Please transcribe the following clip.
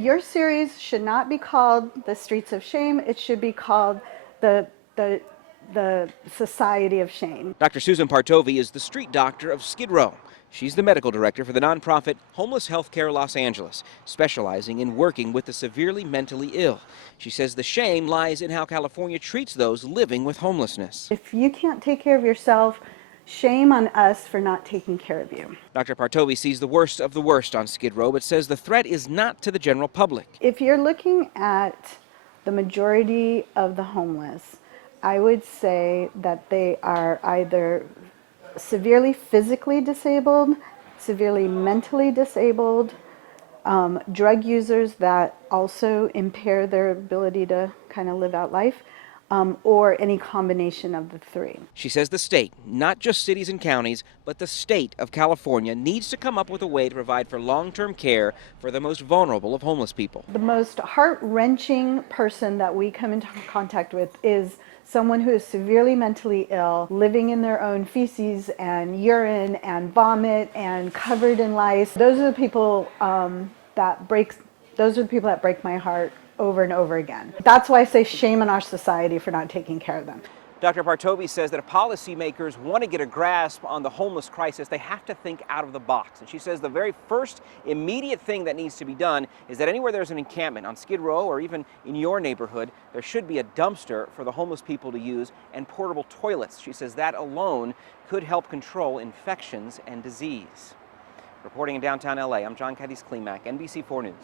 Your series should not be called The Streets of Shame. It should be called the Society of Shame. Dr. Susan Partovi is the street doctor of Skid Row. She's the medical director for the nonprofit Homeless Healthcare Los Angeles, specializing in working with the severely mentally ill. She says the shame lies in how California treats those living with homelessness. If you can't take care of yourself, shame on us for not taking care of you. Dr. Partovi sees the worst of the worst on Skid Row, but says the threat is not to the general public. If you're looking at the majority of the homeless, I would say that they are either severely physically disabled, severely mentally disabled, drug users that also impair their ability to kind of live out life, or any combination of the three. She says the state, not just cities and counties, but the state of California needs to come up with a way to provide for long-term care for the most vulnerable of homeless people. The most heart-wrenching person that we come into contact with is someone who is severely mentally ill, living in their own feces and urine and vomit and covered in lice. Those are the people that break my heart over and over again. That's why I say shame on our society for not taking care of them. Dr. Partovi says that if policymakers want to get a grasp on the homeless crisis, they have to think out of the box. And she says the very first immediate thing that needs to be done is that anywhere there's an encampment on Skid Row or even in your neighborhood, there should be a dumpster for the homeless people to use and portable toilets. She says that alone could help control infections and disease. Reporting in downtown LA, I'm John Cadiz Klemack, NBC4 News.